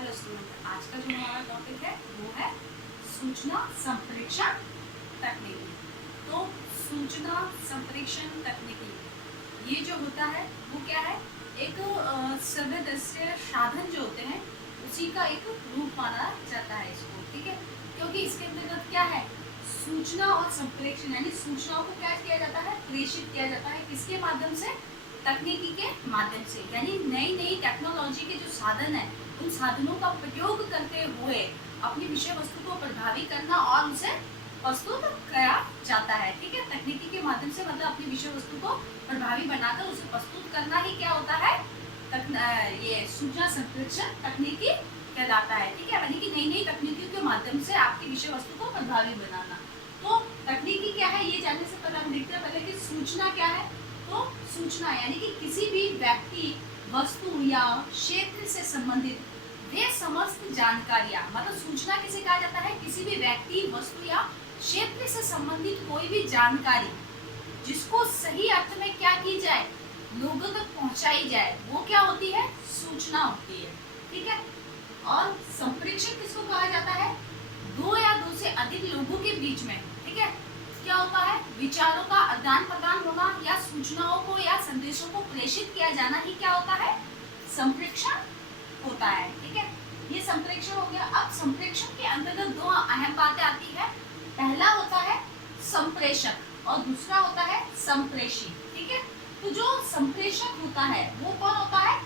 Hello student, आज का जो हमारा टॉपिक है वो है सूचना संप्रेषण तकनीकी। तो सूचना संप्रेषण तकनीकी ये जो होता है वो क्या है, एक सर्वदृश्य साधन जो होते हैं उसी का एक रूप माना जाता है इसको, ठीक है। क्योंकि इसके अंतर्गत क्या है, सूचना और संप्रेषण यानी सूचनाओं को क्या किया जाता है, प्रेषित किया जाता है किसके माध्यम से, तकनीकी के माध्यम से। यानी नई नई टेक्नोलॉजी के जो साधन है उन साधनों का प्रयोग करते हुए अपनी विषय वस्तु को प्रभावी करना और उसे प्रस्तुत किया जाता है, ठीक है। तकनीकी के माध्यम से मतलब अपनी विषय वस्तु को प्रभावी बनाकर उसे प्रस्तुत करना ही क्या होता है, ये सूचना संप्रेषण तकनीकी कहलाता है, ठीक है। यानी कि नई नई तकनीकियों के माध्यम से आपकी विषय वस्तु को प्रभावी बनाना। तो तकनीकी क्या है ये जानने से पहले हम देखते हैं पहले कि सूचना क्या है। तो सूचना यानी कि किसी भी व्यक्ति, वस्तु या क्षेत्र से संबंधित वे समस्त जानकारियां, मतलब सूचना किसे कहा जाता है, किसी भी व्यक्ति, वस्तु या क्षेत्र से संबंधित कोई भी जानकारी जिसको सही अर्थ में क्या की जाए, लोगों तक पहुंचाई जाए, वो क्या होती है, सूचना होती है, ठीक है। और संप्रेषण किसको कहा जाता है, दो या दो से अधिक लोगों के बीच में, ठीक है, क्या होता है, विचारों का आदान प्रदान होना या सूचनाओं को या संदेशों को प्रेषित किया जाना ही क्या होता है, संप्रेषण होता है, ठीक है। ये संप्रेषण हो गया। अब संप्रेषण के अंतर्गत दो अहम बातें आती है, पहला होता है संप्रेषक और दूसरा होता है संप्रेषी, ठीक है। तो जो संप्रेषक होता है वो कौन होता है,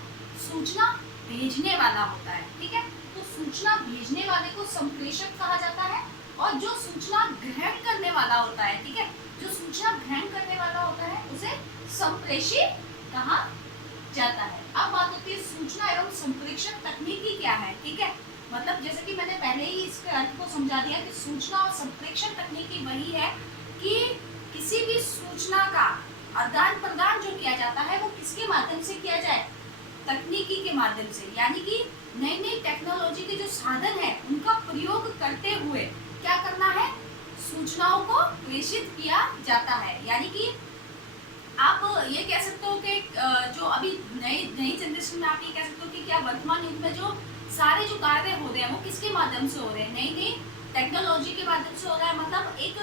सूचना भेजने वाला होता है, ठीक है। तो सूचना भेजने वाले को संप्रेषक कहा जाता है और जो सूचना ग्रहण करने वाला होता है, ठीक है, जो सूचना ग्रहण करने वाला होता है उसे संप्रेषी कहा जाता है। अब बात होती है सूचना एवं संप्रेषण तकनीकी क्या है, ठीक है। मतलब जैसे कि मैंने पहले ही इसके अर्थ को समझा दिया कि सूचना और संप्रेषण तकनीकी वही है कि किसी भी सूचना का आदान प्रदान जो किया जाता है वो किसके माध्यम से किया जाए, तकनीकी के माध्यम से। यानी कि नई नई टेक्नोलॉजी के जो साधन है उनका प्रयोग करते हुए क्या करना है, सूचनाओं को प्रेषित किया जाता है। यानी कि आप ये कह सकते हो कि जो अभी नई जनरेशन में आप ये कह सकते हो कि क्या वर्तमान युग में जो सारे जो कार्य हो रहे हैं वो किसके माध्यम से हो रहे हैं, नई नई टेक्नोलॉजी के माध्यम से हो रहा है। मतलब एक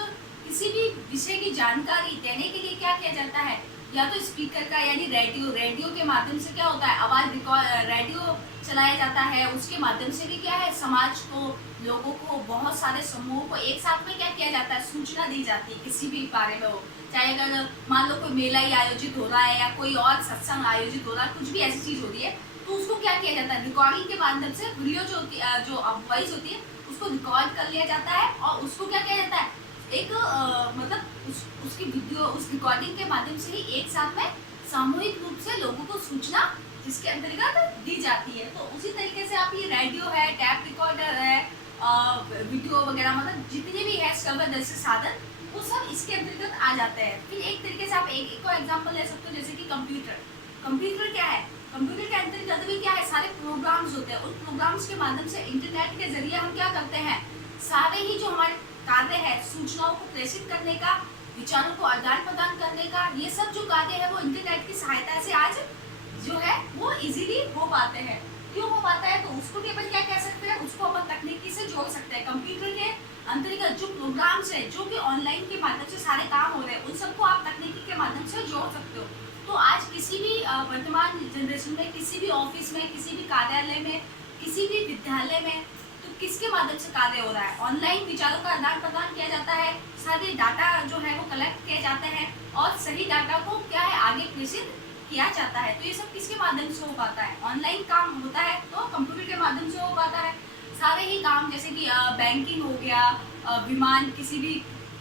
किसी भी विषय की जानकारी देने के लिए क्या किया जाता है, या तो स्पीकर का यानी रेडियो के माध्यम से क्या होता है, आवाज रेडियो चलाया जाता है, उसके माध्यम से भी क्या है, समाज को, लोगों को, बहुत सारे समूहों को एक साथ में क्या किया जाता है, सूचना दी जाती है किसी भी बारे में हो। चाहे अगर मान लो कोई मेला ही आयोजित हो रहा है या कोई और सत्संग आयोजित हो रहा है, कुछ भी ऐसी चीज हो रही है, तो उसको क्या किया जाता है, रिकॉर्डिंग के माध्यम से वीडियो जो होती है, जो वॉइस होती है उसको रिकॉर्ड कर लिया जाता है और उसको क्या किया जाता है, एक मतलब उसकी वीडियो, उस रिकॉर्डिंग के माध्यम से ही एक साथ में सामूहिक रूप से लोगों को सूचना जिसके अंतर्गत दी जाती है। तो उसी तरीके से आप ये रेडियो है, टैप रिकॉर्डर है, वीडियो वगैरह, मतलब जितने भी है सर्वदर्शी साधन वो सब इसके अंतर्गत आ जाते हैं। फिर एक तरीके से आप एक और एग्जांपल ले सकते हो, जैसे कि कंप्यूटर क्या है, कंप्यूटर के अंतर्गत भी क्या है, सारे प्रोग्राम्स होते हैं। उन प्रोग्राम्स के माध्यम से इंटरनेट के जरिए हम क्या करते हैं, सारे ही जो हमारे कार्य है, सूचनाओं को प्रेषित करने का, विचारों को आदान प्रदान करने का, ये सब जो कार्य है वो इंटरनेट की सहायता से आज जो है वो इजीली हो पाते हैं। क्यों हो पाता है, तो उसको भी अपन क्या कह सकते हैं, उसको अपन तकनीकी से जोड़ सकते हैं। कंप्यूटर के अंतर्गत जो प्रोग्राम्स है, जो कि ऑनलाइन के माध्यम से सारे काम हो रहे हैं, उन सबको आप तकनीकी के माध्यम से जोड़ सकते हो। तो आज किसी भी वर्तमान जनरेशन में, किसी भी ऑफिस में, किसी भी कार्यालय में, किसी भी विद्यालय में, तो किसके माध्यम से कार्य हो रहा है, ऑनलाइन विचारों का आदान प्रदान किया जाता है, सारे डाटा जो है वो कलेक्ट किए जाते हैं और सही डाटा को क्या है आगे प्रेषित किया जाता है। तो ये सब किसके माध्यम से हो पाता है, ऑनलाइन काम होता है तो कंप्यूटर के माध्यम से हो पाता है। सारे ही काम जैसे कि बैंकिंग हो गया, विमान, किसी भी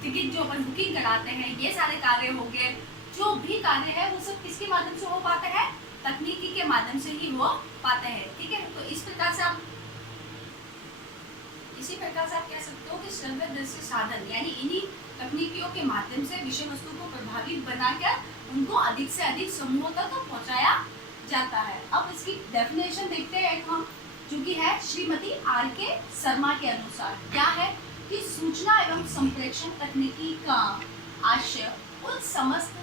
टिकट जो अपन बुकिंग कराते हैं, ये सारे कार्य हो गए, जो भी कार्य है वो सब किसके माध्यम से हो पाते हैं, तकनीकी के माध्यम से ही हो पाते हैं, ठीक है। तो इसी प्रकार से आप कह सकते हो कि सर्वदर्शी साधन यानी इन्हीं तकनीकियों के माध्यम से विषय वस्तु को प्रभावी बनाकर उनको अधिक से अधिक समूहों तक पहुंचाया जाता है। अब इसकी डेफिनेशन देखते हैं हम, जो कि है श्रीमती R.K. शर्मा के अनुसार क्या है कि सूचना एवं संप्रेषण तकनीकी का आशय उन समस्त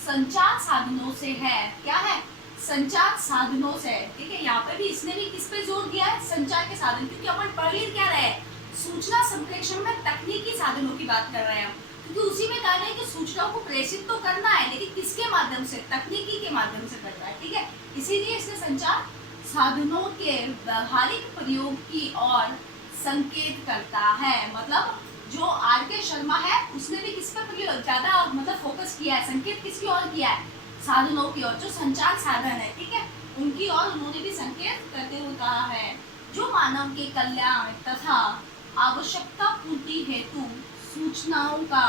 संचार साधनों से है, क्या है, संचार साधनों से, ठीक है। यहाँ पे भी इसने भी किस पे जोर दिया है, संचार के साधन, क्योंकि अपन पढ़ ही क्या रहे हैं, सूचना संप्रेषण में तकनीकी साधनों की बात कर रहे हैं, क्योंकि उसी में कहा है कि सूचनाओं को प्रेषित तो करना है, लेकिन किसके माध्यम से, तकनीकी के माध्यम से करना है, ठीक है। इसीलिए इसने संचार साधनों के व्यावहारिक प्रयोग की ओर संकेत करता है। मतलब जो आर के शर्मा है उसने भी किस पर ज्यादा मतलब फोकस किया है, संकेत किसकी ओर किया है, साधनों की ओर, जो संचार साधन है, ठीक है, उनकी ओर उन्होंने भी संकेत करते हुए कहा है, जो मानव के कल्याण तथा आवश्यकता पूर्ति हेतु सूचनाओं का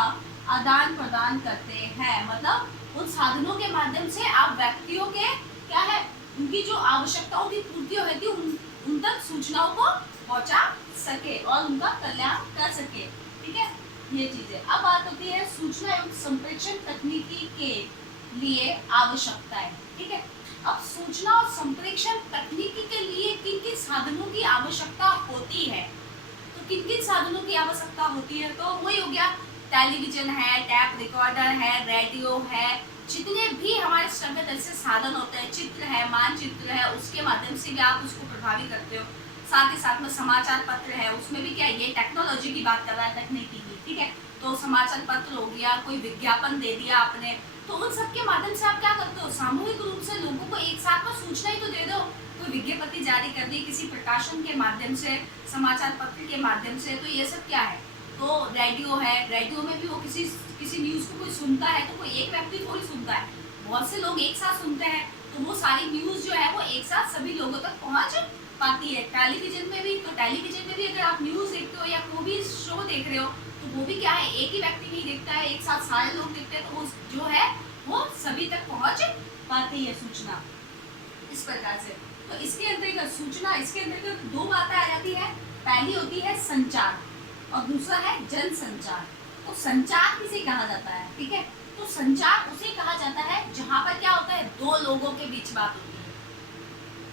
आदान प्रदान करते हैं। मतलब उन साधनों के माध्यम से आप व्यक्तियों के क्या है, उनकी जो आवश्यकताओं की पूर्ति होती है उन तक सूचनाओं को पहुंचा सके और उनका कल्याण कर सके, ठीक है, ये चीजें। अब बात होती है सूचना एवं संप्रेषण तकनीकी के लिए आवश्यकताएं, ठीक है। अब सूचना और संप्रेषण तकनीकी के लिए किन किन साधनों की आवश्यकता होती है, तो किन किन साधनों की आवश्यकता होती है, तो वही हो गया, टेलीविजन है, टैप रिकॉर्डर है, रेडियो है, जितने भी हमारे श्रव्य से साधन होते हैं, चित्र है, मानचित्र है, उसके माध्यम से भी आप उसको प्रभावित करते हो। साथ ही साथ में समाचार पत्र है, उसमें भी क्या है, ये टेक्नोलॉजी की बात कर रहा है, तकनीकी की, ठीक है। तो समाचार पत्र हो गया, कोई विज्ञापन दे दिया आपने, तो उन सब के माध्यम से आप क्या करते हो, सामूहिक रूप से लोगों को एक साथ में सूचना ही तो दे दो, कोई विज्ञप्ति जारी कर दी किसी प्रकाशन के माध्यम से, समाचार पत्र के माध्यम से, तो ये सब क्या है, तो रेडियो है, रेडियो में भी वो किसी न्यूज़ को कोई सुनता है तो कोई एक व्यक्ति थोड़ी सुनता है, बहुत से लोग एक साथ सुनते हैं, तो वो सारी न्यूज़ जो है वो एक साथ सभी लोगों तक पहुंच पाती है। टेलीविजन में भी, तो टेलीविजन में भी अगर आप न्यूज़ देखते हो या कोई भी शो देख रहे हो, तो वो भी क्या है, एक ही व्यक्ति नहीं देखता है, एक साथ सारे लोग देखते हैं, तो वो जो है वो सभी तक पहुंच पाती है सूचना, इस प्रकार से। तो इसके अंतर्गत सूचना, इसके अंतर्गत दो बातें आ जाती है, पहली होती है संचार और दूसरा है जनसंचार। तो संचार किसे कहा जाता है, ठीक है, तो संचार उसे कहा जाता है जहां पर क्या होता है, दो लोगों के बीच बात होती है,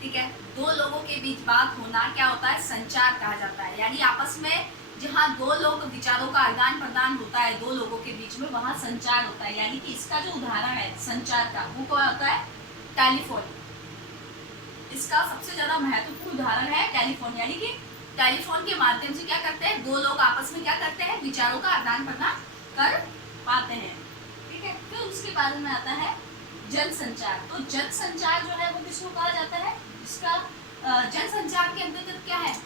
ठीक है, दो लोगों के बीच बात होना क्या होता है, संचार कहा जाता है। यानी आपस में जहाँ दो लोग विचारों का आदान प्रदान होता है दो लोगों के बीच में, वहां संचार होता है। यानी कि इसका जो उदाहरण है संचार का, वो क्या होता है, टेलीफोन, इसका सबसे ज्यादा महत्वपूर्ण उदाहरण है टेलीफोन। यानी कि टेलीफोन के माध्यम से क्या करते हैं, दो लोग आपस में क्या करते हैं, विचारों का आदान प्रदान कर पाते हैं, ठीक है। फिर उसके बाद में आता है जनसंचार। तो जनसंचार जो है वो किसको कहा जाता है, इसका जनसंचार के अंतर्गत क्या है,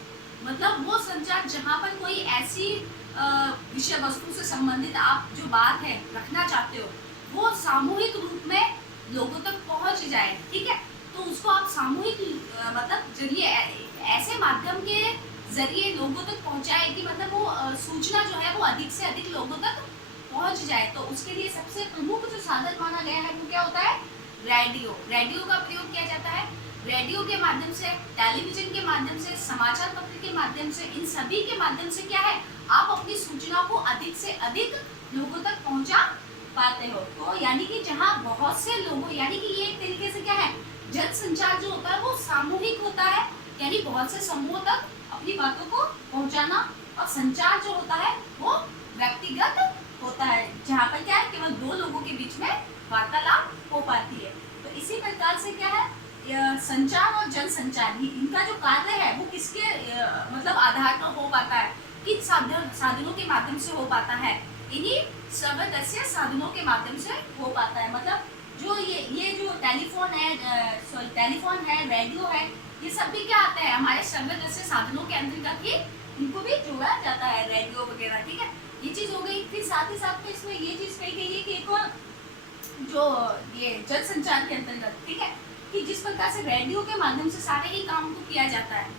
मतलब वो संचार जहाँ पर कोई ऐसी विषय वस्तु से संबंधित आप जो बात है रखना चाहते हो, वो सामूहिक रूप में लोगों तक पहुंच जाए, ठीक है। तो उसको आप सामूहिक मतलब जरिए, ऐसे माध्यम के जरिए लोगों तक पहुंचाए कि मतलब वो सूचना जो है वो अधिक से अधिक लोगों तक पहुंच जाए। तो उसके लिए सबसे प्रमुख जो साधन माना गया है वो क्या होता है, रेडियो। रेडियो का प्रयोग किया जाता है, रेडियो के माध्यम से, टेलीविजन के माध्यम से, समाचार पत्र के माध्यम से, इन सभी के माध्यम से क्या है, आप अपनी सूचना को अधिक से अधिक लोगों तक पहुंचा पाते हो। तो यानी कि जहाँ बहुत से लोगों, यानी कि ये एक तरीके से क्या है, जनसंचार जो होता है वो सामूहिक होता है, यानी बहुत से समूहों तक अपनी बातों को पहुंचाना, और संचार जो होता है वो व्यक्तिगत होता है, जहाँ पर क्या है, केवल दो लोगों के बीच में वार्तालाप हो पाती है। तो इसी प्रकार से क्या है, संचार और जनसंचार, इनका जो कार्य है वो किसके मतलब आधार पर हो पाता है, किन साधनों के माध्यम से हो पाता है, इन्हीं श्रव्य साधनों के माध्यम से हो पाता है। मतलब जो ये जो टेलीफोन है, रेडियो है, ये सब भी क्या आता है, हमारे श्रव्य साधनों के अंतर्गत ही इनको भी जोड़ा जाता है, रेडियो वगैरह, ठीक है। ये चीज हो गई। फिर साथ ही साथ में इसमें ये चीज कही गई है कि एक और जो ये जनसंचार के अंतर्गत, ठीक है, कि जिस प्रकार से रेडियो के माध्यम से सारे ही काम को किया जाता है,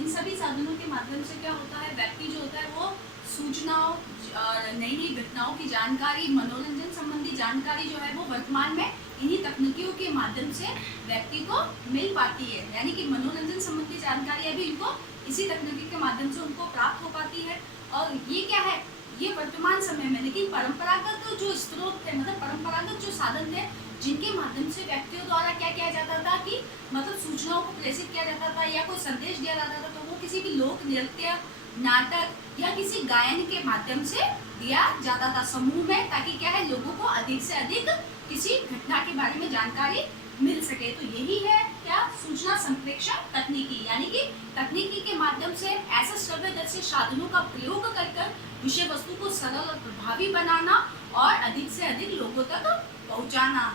इन सभी साधनों के माध्यम से क्या होता है, व्यक्ति जो होता है वो सूचनाओं और नई नई घटनाओं की जानकारी, मनोरंजन संबंधी जानकारी जो है वो वर्तमान में इन्हीं तकनीकियों के माध्यम से व्यक्ति को मिल पाती है। यानी कि मनोरंजन संबंधी जानकारियां भी इनको इसी तकनीकी के माध्यम से उनको प्राप्त हो पाती है। और ये क्या है, ये वर्तमान समय में, लेकिन परंपरागत जो स्रोत थे, मतलब परंपरागत जो साधन थे जिनके माध्यम से व्यक्तियों द्वारा क्या किया जाता था कि मतलब सूचनाओं को प्रेषित किया जाता था या कोई संदेश दिया जाता था, तो वो किसी भी लोक नृत्य नाटक या किसी गायन के माध्यम से दिया जाता था समूह में, ताकि क्या है, लोगों को अधिक से अधिक किसी घटना के बारे में जानकारी मिल सके। तो यही है क्या, सूचना संप्रेषण तकनीकी, यानी कि तकनीकी के माध्यम से ऐसे श्रव्यदर्शी साधनों का प्रयोग कर विषय वस्तु को सरल और प्रभावी बनाना और अधिक से अधिक लोगों तक पहुंचाना।